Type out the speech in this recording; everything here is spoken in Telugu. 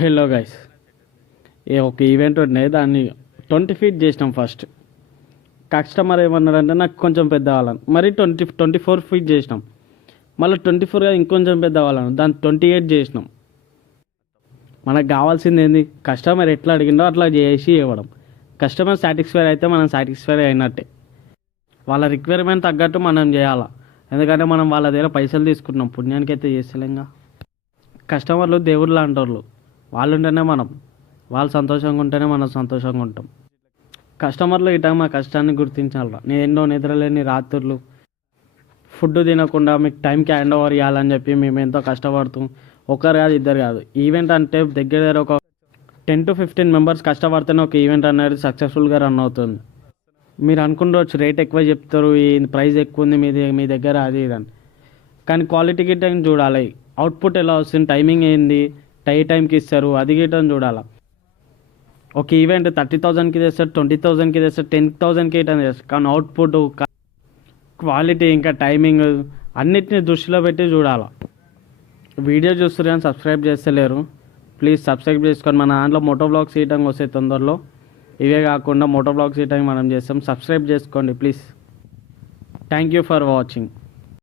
హలో గైస్, ఒక ఈవెంట్ ఉండే దాన్ని 20 ఫీట్ చేసినాం. ఫస్ట్ కస్టమర్ ఏమన్నాడంటే నాకు కొంచెం పెద్ద కావాలని, మరి 24 ఫీట్ చేసినాం. మళ్ళీ 24గా ఇంకొంచెం పెద్ద కావాలని దాన్ని 28 చేసినాం. మనకు కావాల్సింది ఏంది? కస్టమర్ ఎట్లా అడిగిండో అట్లా చేసి ఇవ్వడం. కస్టమర్ సాటిస్ఫై అయితే మనం సాటిస్ఫై అయినట్టే. వాళ్ళ రిక్వైర్మెంట్ తగ్గట్టు మనం చేయాలా, ఎందుకంటే మనం వాళ్ళ దగ్గర పైసలు తీసుకుంటున్నాం, పుణ్యానికి అయితే చేస్తలేంగా. కస్టమర్లు దేవుళ్ళు అంటారు, వాళ్ళు ఉంటేనే వాళ్ళు సంతోషంగా ఉంటేనే మనం సంతోషంగా ఉంటాం. కస్టమర్లు ఇటా మా కష్టాన్ని గుర్తించాలరా. నేను ఎన్నో నిద్రలేని రాత్రులు ఫుడ్ తినకుండా మీకు టైంకి హ్యాండ్ ఓవర్ ఇవ్వాలని చెప్పి మేము ఎంతో కష్టపడుతాం. ఒకరు కాదు, ఇద్దరు కాదు. ఈవెంట్ అంటే దగ్గర ఒక 10 to 15 మెంబర్స్ కష్టపడితేనే ఒక ఈవెంట్ అనేది సక్సెస్ఫుల్గా రన్ అవుతుంది. మీరు అనుకుంటవచ్చు రేట్ ఎక్కువ చెప్తారు, ఈ ప్రైస్ ఎక్కువ ఉంది మీ దగ్గర, అది ఇది అని. కానీ క్వాలిటీ గిట్టని చూడాలి, అవుట్పుట్ ఎలా వస్తుంది, టైమింగ్ ఏంది, టైంకి ఇస్తారు, అది గిట్టని చూడాలి. ఒక ఈవెంట్ 30,000కి తెస్తారు, 20,000కి తెస్తారు, 10,000కి ఇటని చేస్తారు. కానీ అవుట్పుట్, క్వాలిటీ, ఇంకా టైమింగ్ అన్నిటిని దృష్టిలో పెట్టి చూడాలి. వీడియో చూస్తారు కానీ సబ్స్క్రైబ్ చేస్తలేరు. ప్లీజ్ సబ్స్క్రైబ్ చేసుకొని మన దాంట్లో మోటో బ్లాగ్స్ ఇయటం వస్తాయి తొందరలో. ఇవే కాకుండా మోటో బ్లాగ్స్ ఇయటం మనం చేస్తాం. సబ్స్క్రైబ్ చేసుకోండి please. Thank you for watching.